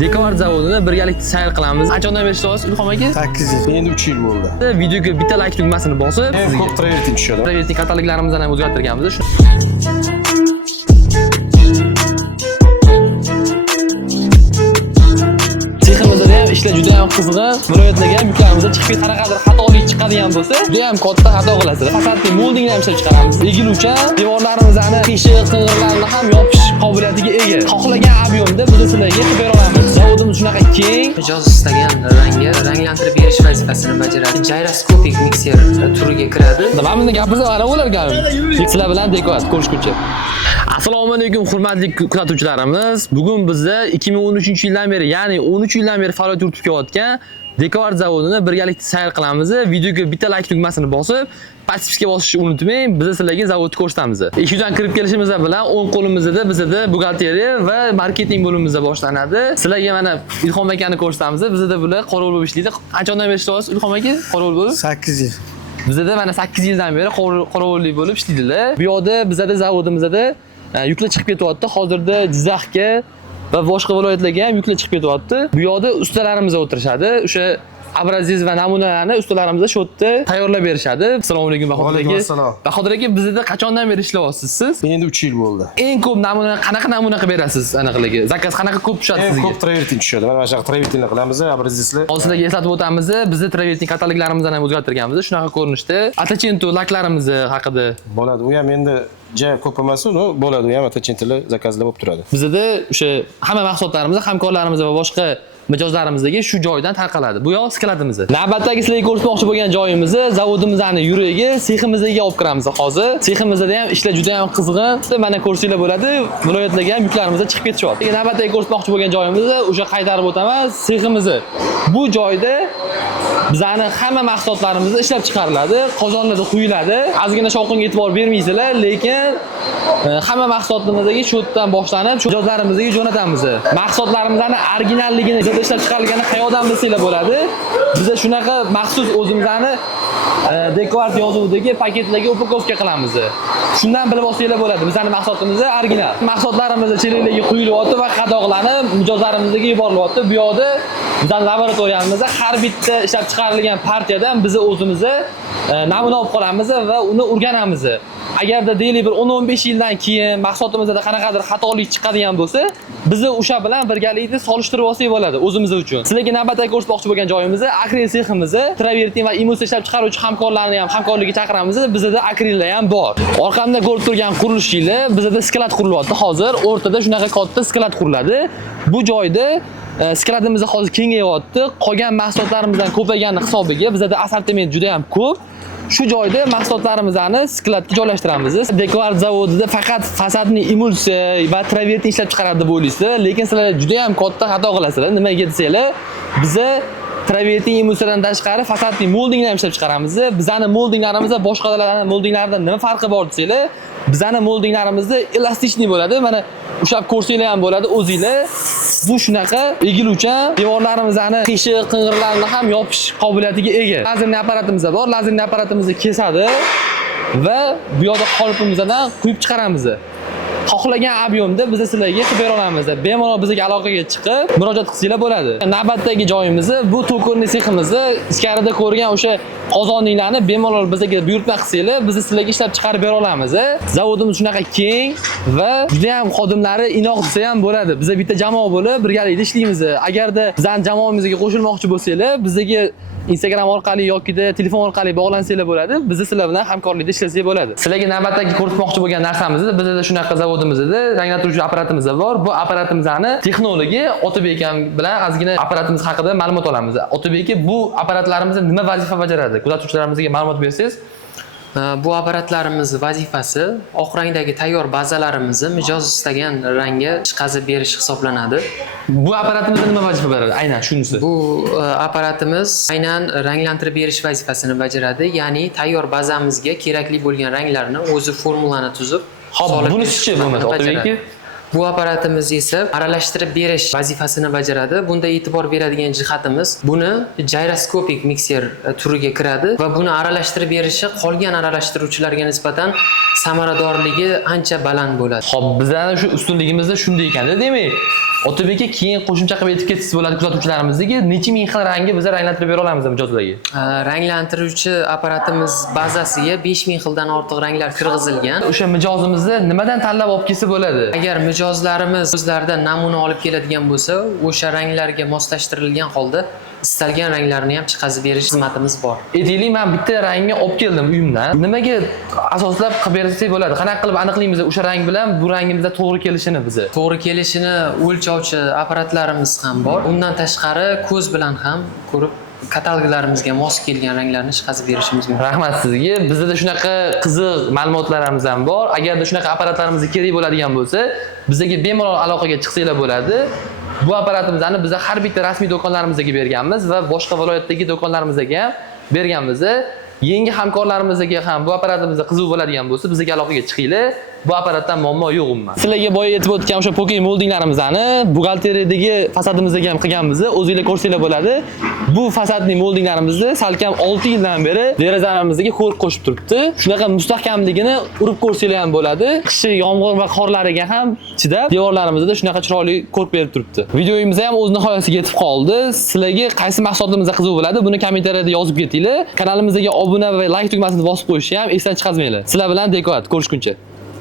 Dekor zavodini birgalikda sayr qilamiz. Qachondan beri ishlayapsiz Ilhom aka? 8 yil. Endi 3 yil bo'ldi. Videoga bitta like tugmasini bosib, Ko'p travertin tushadi. travertin kataloglarimizni ham o'zgartirganmiz. Seximizda ham ishlar juda ham qizg'in. Murojaatlarga yuklarimizda chiqib qanaqadir xatolik chiqadigan bo'lsa, juda ham katta xato qilasizlar. Fasadni moldingni ham ishlab chiqaramiz. Egiluvchan devorlarimizni qiyshiq qing'irlarni ham yopish qobiliyatiga ega. Xohlagan ob'yomda biz sizlarga qilib bera olamiz. Zavodimiz shunaqa keng. Mijoz istagan rangga ranglantirib berish vazifasini bajaradi. Gyroskopik mikser turiga kiradi. Mana bunday gapimiz ana bo'larkan. Sizlar bilan dekor ko'rishguncha. Assalomu alaykum hurmatli kuzatuvchilarimiz. Bugun bizda 2013-yildan beri, ya'ni 13 yildan beri faoliyat yuritib kelayotgan dekor zavodini birgalikda sayr qilamiz. Videoga bitta like tugmasini bosib, pasivga bosishni unutmang. Biz sizlarga zavodni ko'rsatamiz. Eshikdan kirib kelishimiz bilan o'ng qo'limizda bizda buxgalteriya va marketing bo'limimizda boshlanadi. Sizlarga mana Ilhom akani ko'rsatamiz. Bizda bular qorovul bo'lib ishlaydi. Qachondan beri ishlayapsiz Ilhom aka? Qorovul bo'lib? 8 yil. Bizda mana 8 yildan beri qorovullik bo'lib ishlaydilar. Bu yerda bizda zavodimizda yuklar chiqib ketyapti. Hozirda Jizzaxga va boshqa viloyatlarga ham yuklar chiqib ketyapti. Bu yerda ustalarimiz o'tirishadi. O'sha abraziz va namunalarni ustalarimiz shu yerda tayyorlab berishadi. Assalomu alaykum Bahodir aka. Bahodir aka, bizda qachondan beri ishlayapsiz siz? Endi 3 yil bo'ldi. Eng ko'p qanaqa namuna qilib berasiz aniqligi? Zakaz qanaqa ko'p tushadi sizga? Ko'p travertin tushadi. Mana shu travertinni qilamiz, abrazislar. Hozir sizlarga eslatib o'tamiz. Bizda travertin kataloglarimizni ham o'zgartirganmiz. Shunaqa ko'rinishda. Atacento laklarimiz haqida Bo'ladi. U ham endi ja ko'p emas, uni bo'ladi. U ham atachentolar zakazlar bo'lib turadi. Bizda o'sha hamma mahsulotlarimiz, hamkorlarimiz va boshqa mijozlarimizdagi shu joydan tarqaladi. Bu yoq skladimiz. Navbatdagi sizlarga ko'rsatmoqchi bo'lgan joyimiz zavodimizning yuragi, seximizga olib kiramiz hozir. Seximizda ham ishlar juda ham qizg'in. Mana ko'rsanglar bo'ladi. Viloyatlarga ham yuklarimiz chiqib ketishyapti. Navbatdagi ko'rsatmoqchi bo'lgan joyimiz o'sha qaytarib o'taman, seximiz. Bu joyda bizning hamma mahsulotlarimiz ishlab chiqariladi, qozonlarda quyiladi. Ozgina shovqinga e'tibor bermaysizlar, lekin hamma mahsulotlarimizga shu yerdan boshlanib, shu mijozlarimizga jo'natamiz. Mahsulotlarimizning originalligini ishlab chiqarilgani qayoqdan bilsanglar bo'ladi. Biz shunaqa maxsus o'zimizning dekor yozuvidagi paketlarga upakovka qilamiz. Shundan bilib olsanglar bo'ladi. Bizning mahsulotimiz original. Mahsulotlarimiz cheliklarga quyilyapti va qadoqlanib mijozlarimizga yuborilyapti. Bu yerda bizning laboratoriyamizda har bitta ishlab chiqarilgan partiyadan biz o'zimiz namuna olib qolamiz va uni o'rganamiz. Agarda deylik bir 10-15 yildan keyin mahsulotimizda qanaqadir xatolik chiqadigan bo'lsa, biz o'sha bilan birgalikda solishtirib olsak bo'ladi o'zimiz uchun. Sizlarga navbatdagi ko'rsatmoqchi bo'lgan joyimiz akril seximiz, travertin va imus ishlab chiqaruvchi hamkorlarni ham hamkorlikka chaqiramiz. Bizda akrillar ham bor. Orqamda ko'rib turgan qurilishchilar bizda sklad qurilyapti. Hozir o'rtada shunaqa katta sklad quriladi. Bu joyda skladimiz hozir kengayapti. Qolgan mahsulotlarimizdan ko'paygani hisobiga bizda assortiment juda ham ko'p. Shu joyda mahsulotlarimizni skladga joylashtiramiz. Dekor zavodida faqat fasadni emulsiya va travertin ishlab chiqaradi deb o'ylaysizlar, lekin sizlar juda ham katta xato qilasizlar. Nimaga desanglar, biz travertin emulsiyadan tashqari fasadni moldingni ham ishlab chiqaramiz. Bizning moldinglarimiz boshqalarning moldinglaridan nima farqi bor desanglar, bizning moldinglarimiz elastikniy bo'ladi. Mana ushlab ko'rsanglar ham bo'ladi o'zingizlar. Bu shunaqa egiluvchan, devorlarimizni qiyshiq qing'irlarni ham yopish qobiliyatiga ega. Lazerli apparatimiz bor. Lazerli apparatimizni kesadi va bu yoqda qolipimizdan quyib chiqaramiz. Xohlagan ob'yomda biz sizlarga qilib bera olamiz. Bemalol bizga aloqaga chiqib murojaat qilsanglar bo'ladi. Navbatdagi joyimiz bu to'kinli seximiz. Iskarida ko'rgan o'sha qozonliklarni bemalol bizga buyurtma qilsanglar, biz sizlarga ishlab chiqarib bera olamiz. Zavodimiz shunaqa keng va juda ham xodimlari inoq desa ham bo'ladi. Biz bitta jamoa bo'lib birgalikda ishlaymiz. Agarda bizning jamoamizga qo'shilmoqchi bo'lsanglar, bizga Instagram orqali yoki telefon orqali bog'lansanglar bo'ladi. Biz sizlar bilan hamkorlikda ishlasak bo'ladi. Sizlarga navbatdagi ko'rsatmoqchi bo'lgan narsamiz bizda shunaqa zavodimizda ranglantiruvchi apparatimiz bor. Bu apparatimizni texnologi Otabek bilan ozgina apparatimiz haqida ma'lumot olamiz. Otabek, bu apparatlarimiz nima vazifa bajaradi? Kuzatuvchilarimizga ma'lumot bersangiz. Bu apparatlarimiz vazifasi oq rangdagi tayyor bazalarimizni mijoz istagan rangga chiqazib berish hisoblanadi. Bu apparatimizda nima vazifa bajaradi? Aynan shunisi. Bu apparatimiz aynan ranglantirib berish vazifasini bajaradi. Ya'ni tayyor bazamizga kerakli bo'lgan ranglarni o'zi formulani tuzib, Xo'p, bunisi-chi bo'lmasa Otabek? Bu apparatimiz esa aralashtirib berish vazifasini bajaradi. Bunda e'tibor beradigan jihatimiz, buni gyroskopik mikser turiga kiradi va buni aralashtirib berishi qolgan aralashtiruvchilarga nisbatan samaradorligi ancha baland bo'ladi. Xo'p, bizning shu ustunligimizda shunday ekan-da, demak, Otabekka keyin qo'shimcha qilib aytib ketsangiz bo'ladi kuzatuvchilarimizga, necha ming xil rangga biz ranglantirib bera olamiz mijozlarga? Ranglantiruvchi apparatimiz bazasiga 5000 xildan ortiq ranglar kirgizilgan. O'sha mijozimizni nimadan tanlab olib kelsa bo'ladi? Agar mijozlarimiz o'zlaridan namuna olib keladigan bo'lsa, o'sha ranglarga moslashtirilgan holda istalgan ranglarni ham chiqazib berish xizmatimiz bor. Aytaylik, men bitta rangni olib keldim uyimdan. Nimaga asoslab qilib bersak bo'ladi? Qanaqa qilib aniqlaymiz o'sha rang bilan bu rangimizda to'g'ri kelishini bizni? To'g'ri kelishini o'lchovchi apparatlarimiz ham bor. Undan tashqari ko'z bilan ham ko'rib kataloglarimizga mos kelgan ranglarni chiqazib berishimiz mumkin. Rahmat sizga. Bizda shunaqa qiziq ma'lumotlarimiz ham bor. Agarda shunaqa apparatlarimiz kerak bo'ladigan bo'lsa, bizga bemalol aloqaga chiqsanglar bo'ladi. Bu apparatimizni biz har bitta rasmiy do'konlarimizga berganmiz va boshqa viloyatdagi do'konlarimizga ham berganmiz. Yangi hamkorlarimizga ham bu apparatimizda qiziq bo'ladigan bo'lsa, bizga aloqaga chiqinglar. Bu apparatdan muammo yo'q umuman. Sizlarga boya aytib o'tgan o'sha poke moldinglarimizni buxgalteriyadagi fasadimizga ham qilganmiz. O'zingizlar ko'rsanglar bo'ladi. Bu fasadning moldinglarimizni salkam 6 yildan beri derazalarimizga ko'rk qo'shib turibdi. Shunaqa mustahkamligini urib ko'rsanglar ham bo'ladi. Qishi yomg'ir va qorlariga ham chidab, devorlarimizda shunaqa chiroyli ko'rk berib turibdi. Videomiz ham o'z nihoyasiga yetib qoldi. Sizlarga qaysi mahsulotimiz qiziq bo'ladi, buni kommentariyada yozib ketinglar. Kanalimizga obuna va like tugmasini bosib qo'yishni ham esdan chiqarmanglar. Sizlar bilan Dekoat ko'rishguncha.